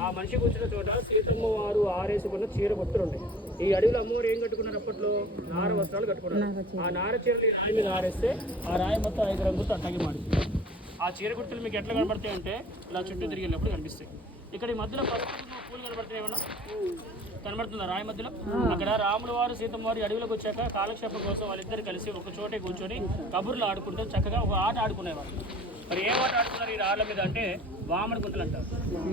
ఆ మనిషి కూర్చున్న చోట సీతమ్మ వారు ఆరేసుకున్న చీర బొత్తులు ఉన్నాయి. ఈ అడవిలో అమ్మవారు ఏం కట్టుకున్నారు అప్పట్లో? నార వస్త్రాలు కట్టుకున్నారు. ఆ నార చీరలు ఈ రాయి మీద ఆరేస్తే ఆ రాయి మొత్తం ఐదు రంగులతో అట్టగి మాడింది ఆ చీర గుర్తులు మీకు ఎట్లా కనబడతాయి అంటే ఇలా చుట్టూ తిరిగి వెళ్ళినప్పుడు కనిపిస్తాయి. ఇక్కడ ఈ మధ్యలో పూలు కనబడుతున్నాయి ఏమన్నా? కనబడుతుందా రాయి మధ్యలో? అక్కడ రాముల వారు సీతమ్మ వారు అడవిలోకి వచ్చాక కాలక్షేపం కోసం వాళ్ళిద్దరు కలిసి ఒక చోటే కూర్చొని కబుర్లు ఆడుకుంటూ చక్కగా ఒక ఆట ఆడుకునేవారు. మరి ఏ ఆట ఆడుతున్నారు ఈ రాళ్ళ మీద అంటే వామడి గుంటలు అంటారు.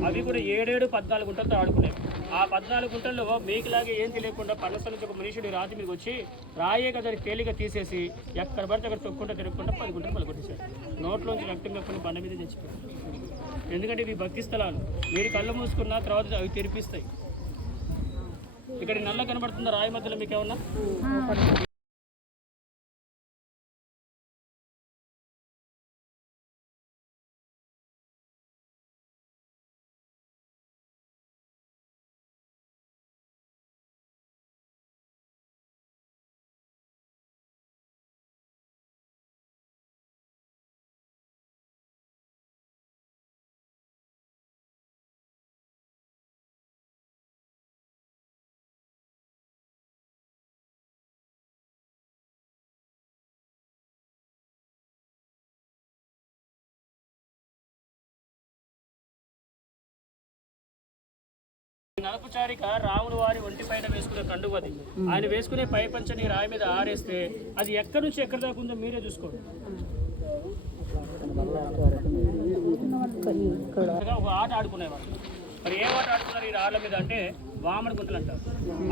అవి కూడా ఏడేడు పద్నాలుగు గుంటలతో ఆడుకునేవి ఆ పద్నాలుగు గుంటల్లో మీకులాగే ఏం తెలియకుండా పన్నసల నుంచి ఒక మనుషుడు రాతి మీదకి వచ్చి రాయే కదా తేలిక తీసేసి ఎక్కడ పడితే అక్కడ తొక్కుంటూ తిరగకుండా పది గుంటలు పలుకొట్టేశారు నోట్లోంచి రక్తం కప్పుని బండ మీద తెచ్చిపోయారు ఎందుకంటే ఇవి భక్తి స్థలాలు. మీరు కళ్ళు మూసుకున్న తర్వాత అవి తెరిపిస్తాయి. ఇక్కడ నల్ల కనబడుతుందా? రాయి మధ్యలో మీకు ఏమన్నా ఈ నలుపు చారిక రాముల వారి ఒంటి పైన వేసుకునే కండువది ఆయన వేసుకునే పై పంచని రాయి మీద ఆరేస్తే అది ఎక్కడి నుంచి ఎక్కడి దాకా ఉందో మీరే చూసుకోండి. ఒక ఆట ఆడుకునేవారు మరి ఏ ఆట ఆడుతున్నారు ఈ రాళ్ళ మీద అంటే వామన గుంటలు అంటారు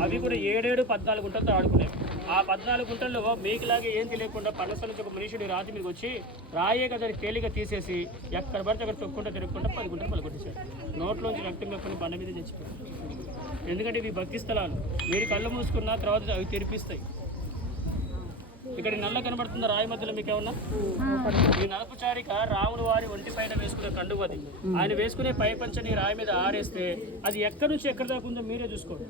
అవి కూడా ఏడేడు పద్నాలుగు గుంటలతో ఆడుకునేవి ఆ పద్నాలుగు గుంటల్లో మీకులాగే ఏం తెలియకుండా పన్నసల నుంచి ఒక మనుషుడు రాతి మీదకి వచ్చి రాయే కదా తేలిక తీసేసి ఎక్కడ పడితే అక్కడ తొక్కుంటూ తిరుగుకుంటూ పది గుంటలు పలుకొట్టేశాడు నోట్లోంచి రక్తం కప్పుని బండ మీద తెచ్చిపోయాడు ఎందుకంటే ఇవి భక్తి స్థలాలు. మీరు కళ్ళు మూసుకున్న తర్వాత అవి తెరిపిస్తాయి. ఇక్కడ నల్ల కనబడుతుందా రాయి మధ్యలో మీకు ఏమన్నా ఈ నలుపు చారిక రాముల వారి ఒంటి పైన వేసుకునే కండువది ఆయన వేసుకునే పై పంచని రాయి మీద ఆరేస్తే అది ఎక్కడి నుంచి ఎక్కడి దాకా ఉందో మీరే చూసుకోండి.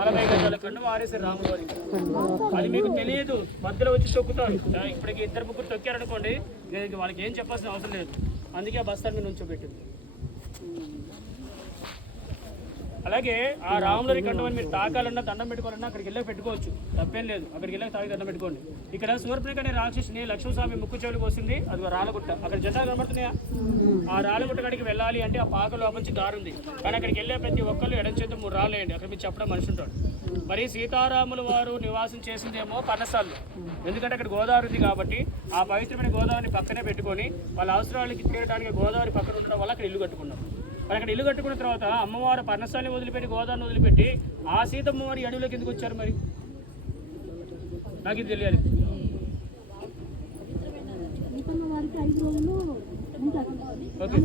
నలభై గజాల వారికి అది మీకు తెలియదు. మధ్యలో వచ్చి తొక్కుతారు ఇప్పటికి ఇద్దరు ముగ్గురు తొక్కారనుకోండి వాళ్ళకి ఏం చెప్పాల్సిన అవసరం లేదు. అందుకే ఆ బస్తాల మీద నుంచోబెట్టింది. అలాగే ఆ రాములరి కండవని మీరు తాకాలన్నా దండం పెట్టుకోవాలన్నా అక్కడికి వెళ్ళి పెట్టుకోవచ్చు. తప్పేం లేదు. అక్కడికి వెళ్ళి తాగి దండం పెట్టుకోండి. ఇక్కడ సూర్పనిక అనే రాక్షసుని లక్ష్మీస్వామి ముక్కు చెవులు పోసింది అది రాళ్ళగుట్ట. అక్కడ జెండా కనబడుతున్నాయా? ఆ రాళ్ళగుట్ట కాడికి వెళ్ళాలి అంటే ఆ పాక లోపంచి దారి ఉంది కానీ అక్కడికి వెళ్ళే ప్రతి ఒక్కళ్ళు ఎడం చేతి మూడు రాళ్ళు వేయండి. అక్కడ మీరు చెప్పడం మనిషి ఉంటాడు. మరి సీతారాముల వారు నివాసం చేసిందేమో పనసాలు ఎందుకంటే అక్కడ గోదావరి ఉంది కాబట్టి ఆ పవిత్రమైన గోదావరిని పక్కనే పెట్టుకొని వాళ్ళ అవసరాలకి తీరడానికి గోదావరి పక్కన ఉండడం వల్ల అక్కడ ఇల్లు కట్టుకున్నారు మరి అక్కడ ఇల్లు కట్టుకున్న తర్వాత అమ్మవారు పర్ణశాలని వదిలిపెట్టి గోదావరిని వదిలిపెట్టి ఆ సీతమ్మవారి అడవిలోకి ఎందుకు వచ్చారు మరి? నాకు ఇది తెలియాలి. ఓకే.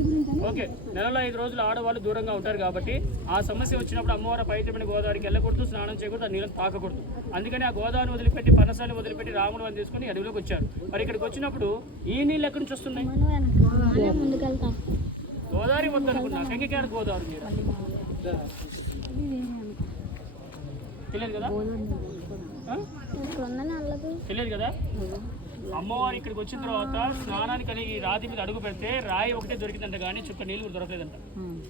ఓకే. నెలలో ఐదు రోజులు ఆడవాళ్ళు దూరంగా ఉంటారు కాబట్టి ఆ సమస్య వచ్చినప్పుడు అమ్మవారి పవిత్రమైన గోదావరికి వెళ్ళకూడదు స్నానం చేయకూడదు ఆ నీళ్ళని తాకకూడదు. అందుకని ఆ గోదావరిని వదిలిపెట్టి పనసాన్ని వదిలిపెట్టి రాముడు అని తీసుకుని అడవిలోకి వచ్చారు. మరి ఇక్కడికి వచ్చినప్పుడు ఈ నీళ్ళు ఎక్కడి నుంచి వస్తున్నాయి? గోదావరి వద్దనుకున్నా కంకికాడ గోదావరి మీరు. తెలియదు కదా? తెలియదు కదా? అమ్మవారు ఇక్కడికి వచ్చిన తర్వాత స్నానానికి అని ఈ రాతి మీద అడుగు పెడితే రాయి ఒకటే దొరికిందంట కానీ చుక్క నీళ్ళు దొరకలేదంట.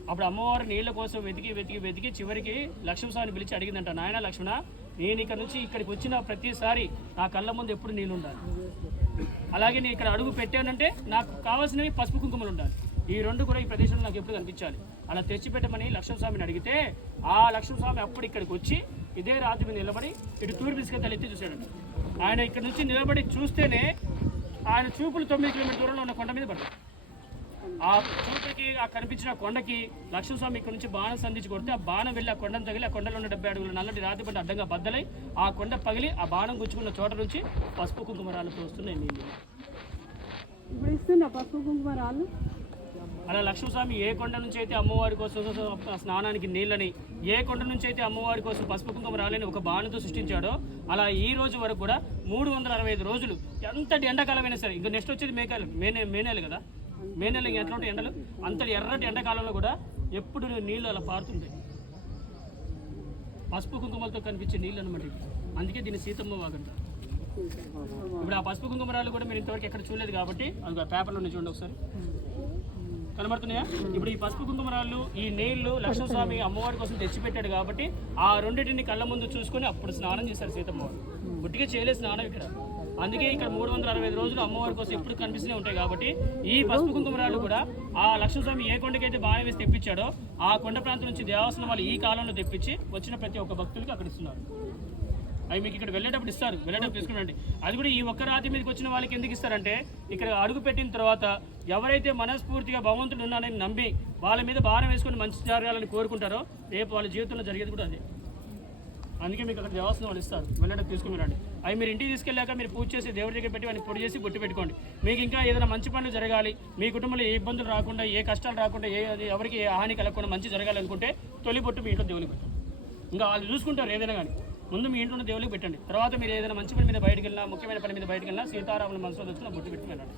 అప్పుడు అమ్మవారు నీళ్ళ కోసం వెతికి వెతికి వెతికి చివరికి లక్ష్మణస్వామిని పిలిచి అడిగిందంట నాయన లక్ష్మణ నేను ఇక్కడ నుంచి ఇక్కడికి వచ్చిన ప్రతిసారి నా కళ్ళ ముందు ఎప్పుడు నీళ్ళు ఉండాలి? అలాగే నేను ఇక్కడ అడుగు పెట్టానంటే నాకు కావాల్సినవి పసుపు కుంకుమలు ఉండాలి. ఈ రెండు కూడా ఈ ప్రదేశంలో నాకు ఎప్పుడు కనిపించాలి? అలా తెచ్చిపెట్టమని లక్ష్మణస్వామిని అడిగితే ఆ లక్ష్మణస్వామి అప్పుడు ఇక్కడికి వచ్చి ఇదే రాత్రి మీద నిలబడి ఇటు తూర్పు దిశగా తలెత్తి చూశాడంట ఆయన ఇక్కడ నుంచి నిలబడి చూస్తేనే ఆయన చూపులు తొమ్మిది కిలోమీటర్ దూరంలో ఉన్న కొండ మీద పడ్డాయి ఆ చూపుకి ఆ కనిపించిన కొండకి లక్ష్మణస్వామి ఇక్కడ నుంచి బాణం సంధించి కొడితే ఆ బాణం వెళ్ళి ఆ కొండను తగిలి ఆ కొండలో ఉన్న డెబ్బై అడుగులు నల్లటి రాతి బండి అడ్డంగా బద్దలై ఆ కొండ పగిలి ఆ బాణం గుచ్చుకున్న చోట నుంచి పసుపు కుంకుమరాలు తోస్తున్నాయి నేను ఇప్పుడు ఇస్తున్నా పసుపు కుంకుమరాలు? అలా లక్ష్మీస్వామి ఏ కొండ నుంచి అయితే అమ్మవారి కోసం స్నానానికి నీళ్ళని ఏ కొండ నుంచి అయితే అమ్మవారి కోసం పసుపు కుంకుమ రాలని ఒక బాణతో సృష్టించాడో అలా ఈ రోజు వరకు కూడా మూడు వందల అరవై ఐదు రోజులు ఎంతటి ఎండాకాలమైనా సరే ఇంకా నెక్స్ట్ వచ్చేది మేకాలం మే నె- మే నెల కదా? మే నెల ఇంకా ఎట్లా ఉంటాయి ఎండలు? అంతటి ఎర్రటి ఎండాకాలంలో కూడా ఎప్పుడు నీళ్ళు అలా పారుతుంటాయి. పసుపు కుంకుమలతో కనిపించే నీళ్ళు అనమాట అందుకే దీన్ని సీతమ్మ వాగంట. ఇప్పుడు ఆ పసుపు కుంకుమరాలు కూడా మీరు ఇంతవరకు ఎక్కడ చూడలేదు కాబట్టి అది పేపర్లో పేపర్లో చూడండి ఒకసారి. కనబడుతున్నాయా? ఇప్పుడు ఈ పసుపు కుంకుమరాళ్ళు ఈ నీళ్ళు లక్ష్మణస్వామి అమ్మవారి కోసం తెచ్చిపెట్టాడు కాబట్టి ఆ రెండింటిని కళ్ళ ముందు చూసుకొని అప్పుడు స్నానం చేశారు సీతమ్మ వారు. గుట్టిగా చేయలేదు స్నానం ఇక్కడ. అందుకే ఇక్కడ మూడు వందల అరవై ఐదు రోజులు అమ్మవారి కోసం ఎప్పుడు కనిపిస్తూనే ఉంటాయి కాబట్టి ఈ పసుపు కుంకుమరాలు కూడా ఆ లక్ష్మణస్వామి ఏ కొండకైతే బాణం వేసి తెప్పించాడో ఆ కొండ ప్రాంతం నుంచి దేవస్థానం వాళ్ళు ఈ కాలంలో తెప్పించి వచ్చిన ప్రతి ఒక్క భక్తులకి అక్కడ ఇస్తున్నారు. అవి మీకు ఇక్కడ వెళ్ళేటప్పుడు ఇస్తారు. వెళ్ళేటప్పుడు తీసుకురండి. అది కూడా ఈ ఒక్క రాతి మీదకి వచ్చిన వాళ్ళకి ఎందుకు ఇస్తారంటే ఇక్కడ అడుగు పెట్టిన తర్వాత ఎవరైతే మనస్ఫూర్తిగా భగవంతుడు ఉన్నానని నమ్మి వాళ్ళ మీద భారం వేసుకొని మంచి జరగాలని కోరుకుంటారో రేపు వాళ్ళ జీవితంలో జరిగేది కూడా అదే. అందుకే మీకు అక్కడ దేవస్థానం వాళ్ళు ఇస్తారు. వెళ్ళేటప్పుడు తీసుకుని అవి మీరు ఇంటికి తీసుకెళ్ళాక మీరు పూజ చేసి దేవుడి దగ్గర పెట్టి వాడిని పొడి చేసి బొట్టు పెట్టుకోండి. మీకు ఇంకా ఏదైనా మంచి పనులు జరగాలి మీ కుటుంబంలో ఏ ఇబ్బందులు రాకుండా ఏ కష్టాలు రాకుండా ఏ అది ఎవరికి ఏ హాని కలగకుండా మంచి జరగాలనుకుంటే తొలి బొట్టు మీ ఇంట్లో దేవుని పెట్టండి ఇంకా వాళ్ళు చూసుకుంటారు ఏదైనా కానీ. ముందు మీ ఇంట్లో దేవుళ్ళకి పెట్టండి. తర్వాత మీరు ఏదైనా మంచి పని మీద బయటకు వెళ్ళినా ముఖ్యమైన పని మీద బయటకు వెళ్ళినా సీతారాముల మనసులో తెచ్చుకున్న బొట్టు పెట్టి వెళ్ళండి.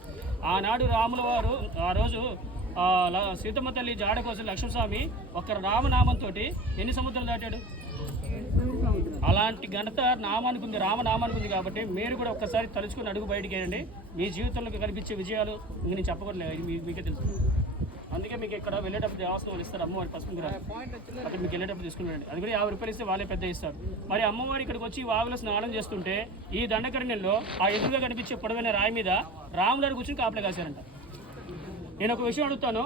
ఆనాడు రాముల వారు ఆ రోజు సీతమ్మ తల్లి జాడ కోసం లక్ష్మణస్వామి ఒక రామనామంతో ఎన్ని సముద్రాలు దాటాడు? అలాంటి ఘనత నామానికి ఉంది రామనామానికి ఉంది కాబట్టి మీరు కూడా ఒక్కసారి తలుచుకుని అడుగు బయటికి వేయండి. మీ జీవితంలో కనిపించే విజయాలు ఇంక నేను చెప్పకూడలేదు మీకే తెలుసు. అందుకే మీకు ఇక్కడ వెళ్ళేటప్పుడు దేవస్థానం వాళ్ళు ఇస్తారు అమ్మవారి పసుపు గ్రాలు అక్కడ మీకు వెళ్ళేటప్పుడు తీసుకుని వెళ్ళండి అది కూడా యాభై రూపాయలు ఇస్తే వాళ్ళే పెద్ద ఇస్తారు. మరి అమ్మవారు ఇక్కడికి వచ్చి వాగులో స్నానం చేస్తుంటే ఈ దండకరణ్యంలో ఆ ఎదురుగా కనిపించే పొడవైన రాయి మీద రాములారు కూర్చుని కాపలా కాశారంట. నేను ఒక విషయం అడుగుతాను.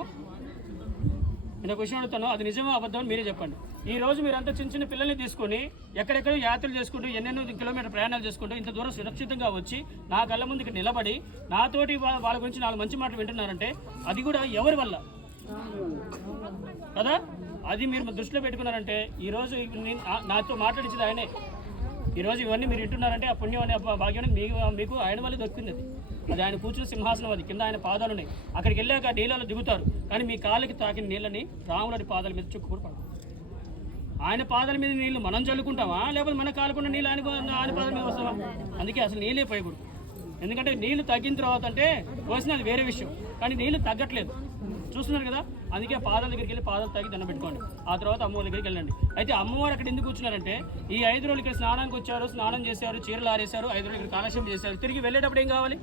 నేను ఒక విషయం అడుగుతాను. అది నిజమో అబద్ధం మీరే చెప్పండి. ఈ రోజు మీరంతా చిన్న చిన్న పిల్లల్ని తీసుకొని ఎక్కడెక్కడో యాత్రలు చేసుకుంటూ ఎన్నెన్నో కిలోమీటర్ ప్రయాణాలు చేసుకుంటూ ఇంత దూరం సురక్షితంగా వచ్చి నా కళ్ళ ముందు ఇక్కడ నిలబడి నాతోటి వాళ్ళ గురించి నాలుగు మంచి మాటలు వింటున్నారంటే అది కూడా ఎవరి వల్ల? కదా? అది మీరు దృష్టిలో పెట్టుకున్నారంటే ఈరోజు నాతో మాట్లాడించింది ఆయనే. ఈరోజు ఇవన్నీ మీరు వింటున్నారంటే ఆ పుణ్యం అనే భాగ్యం మీకు మీకు ఆయన వల్ల దొరికింది అది. అది ఆయన కూర్చున్న సింహాసనం అది కింద ఆయన పాదాలు ఉన్నాయి. అక్కడికి వెళ్ళాక నీళ్ళలో దిగుతారు. కానీ మీ కాళ్ళకి తాకిన నీళ్ళని రాములని పాదాల మీద చుక్కు పడతారు ఆయన పాదాల మీద నీళ్ళు మనం చల్లుకుంటామా? లేకపోతే మన కాలుకున్న నీళ్ళు ఆయన ఆయన పాదాల మీద వస్తామా? అందుకే అసలు నీళ్ళే పోయకూడదు. ఎందుకంటే నీళ్ళు తగ్గిన తర్వాత అంటే పోసిన అది వేరే విషయం. కానీ నీళ్ళు తగ్గట్లేదు. చూస్తున్నారు కదా? అందుకే పాదాల దగ్గరికి వెళ్ళి పాదాలు తాగి దండం పెట్టుకోండి. ఆ తర్వాత అమ్మవారి దగ్గరికి వెళ్ళండి. అయితే అమ్మవారు అక్కడ ఎందుకు కూర్చున్నారంటే ఈ ఐదు రోజులు ఇక్కడ స్నానానికి వచ్చారు స్నానం చేశారు చీరలు ఆరేశారు ఐదు రోజులు ఇక్కడ కాలక్షేపం చేశారు. తిరిగి వెళ్ళేటప్పుడు ఏం కావాలి?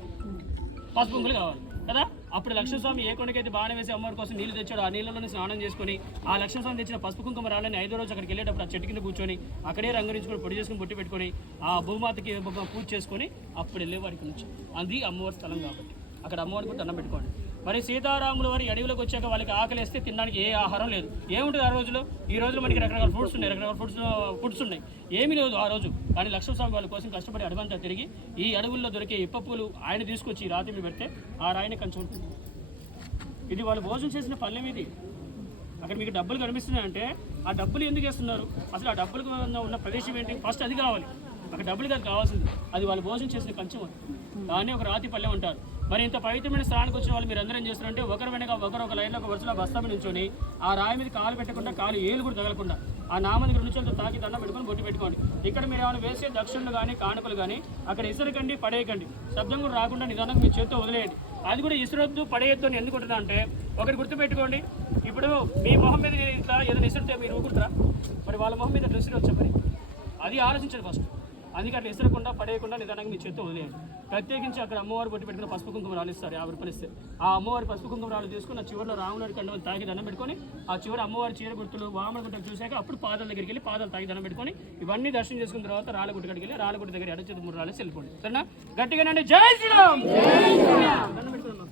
పసుపుంకులు కావాలి. కదా? అప్పుడు లక్ష్మణస్వామి ఏ కొండకైతే బాణం వేసి అమ్మవారి కోసం నీళ్ళు తెచ్చాడు ఆ నీళ్ళలోనే స్నానం చేసుకొని ఆ లక్ష్మణస్వామి తెచ్చిన పసుపు కుంకుమ రాళ్ళని ఐదో రోజు అక్కడికి వెళ్ళేటప్పుడు ఆ చెట్టు కింద కూర్చొని అక్కడే రంగరించుకొని పొడి చేసుకొని బొట్టి పెట్టుకొని ఆ భూమాతకి పూజ చేసుకొని అప్పుడు వెళ్ళేవాడికి నుంచి. అది అమ్మవారి స్థలం కాబట్టి. అక్కడ అమ్మవారికి కూడా దండం పెట్టుకోండి. మరి సీతారాములు వారి అడవిలోకి వచ్చాక వాళ్ళకి ఆకలి వేస్తే తినడానికి ఏ ఆహారం లేదు. ఏముంటుంది ఆ రోజులో? ఈ రోజులో మనకి రకరకాల ఫ్రూట్స్ ఉన్నాయి రకరకాల ఫ్రూట్స్ ఫుడ్స్ ఉన్నాయి. ఏమీ లేదు ఆ రోజు. కానీ లక్ష్మణస్వామి వాళ్ళ కోసం కష్టపడి అడవంతా తిరిగి ఈ అడవుల్లో దొరికే ఇప్ప పూలు ఆయన తీసుకొచ్చి ఈ రాతి మీద పెడితే ఆ రాయిని కంచు ఉంటుంది. ఇది వాళ్ళు భోజనం చేసిన పళ్ళెం ఇది. అక్కడ మీకు డబ్బులు కనిపిస్తున్నాయంటే ఆ డబ్బులు ఎందుకు వేస్తున్నారు? అసలు ఆ డబ్బులకు ఉన్న- ప్రదేశం ఏంటి? ఫస్ట్ అది కావాలి. అక్కడ డబ్బులు కాదు కావాల్సింది. అది వాళ్ళు భోజనం చేసిన కంచం దాన్ని ఒక రాతి పల్లెం అంటారు. మరి ఇంత పవిత్రమైన స్థానానికి వచ్చిన వాళ్ళు మీరు అందరం ఏం చేస్తారంటే వెనక ఒకరు ఒక లైన్లో ఒక వరుసలో బస్తా నుంచొని ఆ రాయి మీద కాలు పెట్టకుండా కాలు ఏలు కూడా తగలకుండా ఆ నామది దగ్గర తాకి దండం పెట్టుకొని బొట్టు పెట్టుకోండి. ఇక్కడ మీరు ఏమైనా వేసే దక్షిణలు కానీ కానుకలు కానీ అక్కడ ఇసురకండి పడేయకండి. శబ్దం కూడా రాకుండా నిదానంగా మీ చేత్తో వదిలేయండి. అది కూడా ఇసురొద్దు పడేయొద్దు అని ఎందుకుంటున్నా అంటే ఒకటి గుర్తుపెట్టుకోండి. ఇప్పుడు మీ మొహం మీద ఇట్లా ఏదైనా ఇసురుతే మీరు ఊరుకుంటారా? మరి వాళ్ళ మొహం మీద డ్రెస్ వచ్చా మరి? అది ఆలోచించండి ఫస్ట్. అందుకే అట్లా ఇసరకుండా పడేయకుండా నిదానంగా మీ చేత్తో వదిలేయండి. ప్రత్యేకించి అక్కడ అమ్మవారి బొట్టి పెట్టుకున్న పసుపు కుంకుమ రాళ్ళు ఇస్తారు యాభై రూపాయలు ఇస్తే. ఆ అమ్మవారి పసుపు కుంకుమ రాళ్ళు తీసుకుని ఆ చివరిలో రాములారి కండం తాగి దండం పెట్టుకొని ఆ చివరి అమ్మవారి చీర గుర్తులు వామన గుట్టలు చూశాక అప్పుడు పాదాల దగ్గరికి వెళ్ళి పాదాలు తాగి దండం పెట్టుకొని ఇవన్నీ దర్శనం చేసుకున్న తర్వాత రాళ్ళగుట్ట కాడికి వెళ్ళి రాళ్ళగుట్ట దగ్గర ఎడచేది మూడు రాళ్ళు వెళ్ళిపోండి. సరేనా? గట్టిగానండి జై శ్రీరామ్! దండం పెట్టుకున్నాం